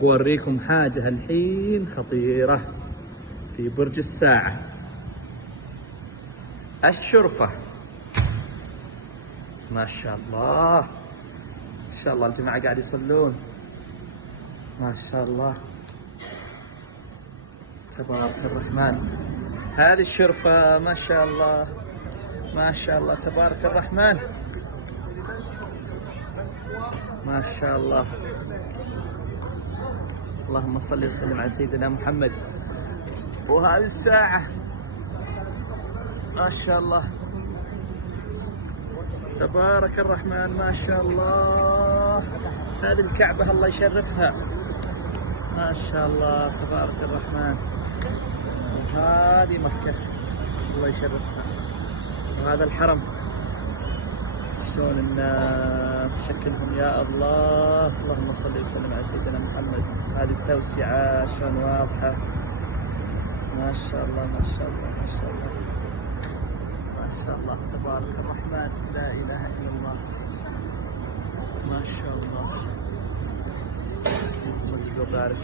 بوريكم حاجة الحين خطيرة في برج الساعة، الشرفة. ما شاء الله، ما شاء الله الجماعة قاعد يصلون، ما شاء الله تبارك الرحمن. هذه الشرفة ما شاء الله، ما شاء الله تبارك الرحمن، ما شاء الله. اللهم صل وسلم على سيدنا محمد. وهذه الساعة ما شاء الله تبارك الرحمن، ما شاء الله. هذه الكعبة الله يشرفها، ما شاء الله تبارك الرحمن. وهذه مكة الله يشرفها، وهذا الحرم شلون الناس شكلهم يا الله. اللهم صل وسلم على سيدنا محمد. هذه التوسعة شلون واضحة، ما شاء الله ما شاء الله ما شاء الله ما شاء الله تبارك الرحمن. لا إله إلا الله، ما شاء الله. وبارك.